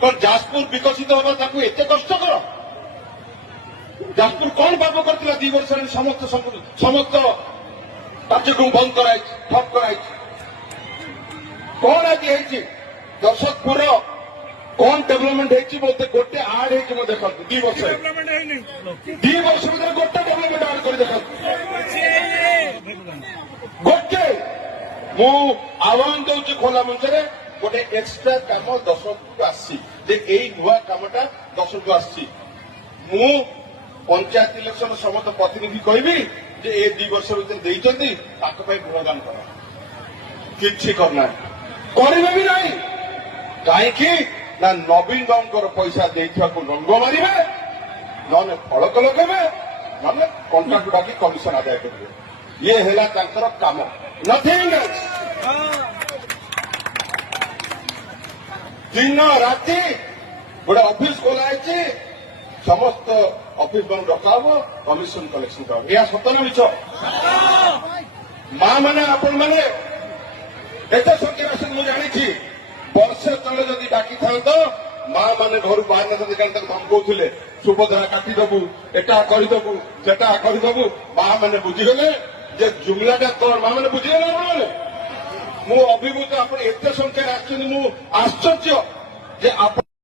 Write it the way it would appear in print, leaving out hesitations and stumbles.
कौन जाजपुर विकसित हवा ताकू एत कष्टकर जाजपुर कौन पाप करथिला 2 वर्ष समस्त कार्यक्रम बंद कराई ठप कराई कौन आज है दशरथपुर कौन डेवलपमेंट है बोलते गोटे आड है देखो 2 वर्ष 2 वर्ष भर गोटे डेवलपमेंट आड कर देखो गोटे मु आह्वान दूसरी खोला मंच में गोटे एक्सट्रा काम दशरथपुर आसी नुआ कामटा दशरथपुर आसी मु पंचायत इलेक्शन समस्त प्रतिनिधि कहबी जे ए 2 वर्ष भर देइचंदी ताको पई गुणगान कर किछि करना करिबे भी नहीं काहे ना नवीन बाबूर पैसा देइथिया को रंग मारिबे नने फलक लगेबे नने कॉन्ट्रैक्ट डाकी कमिशन आदाय करिबे ये हैला तांकर काम नथिंग दिन राति गोटे ऑफिस खोला है समस्त ऑफिस बन डका हम कमिशन कलेक्शन कर यह सत ना मिछ माँ मैंने आपण मैंने एत संख्या मुझे जानी वर्षे तले जदि डाकी था माँ मैंने घर बाहर न धमकाउले सुभद्रा काटिदेबू एटा करदेबू सेटा करदेबू माँ मैंने बुझीगले जे जुमलाटा तोर माँ मैंने बुझीगले मु अभिभूत आप एत संख्यार आश्चर्य जे आप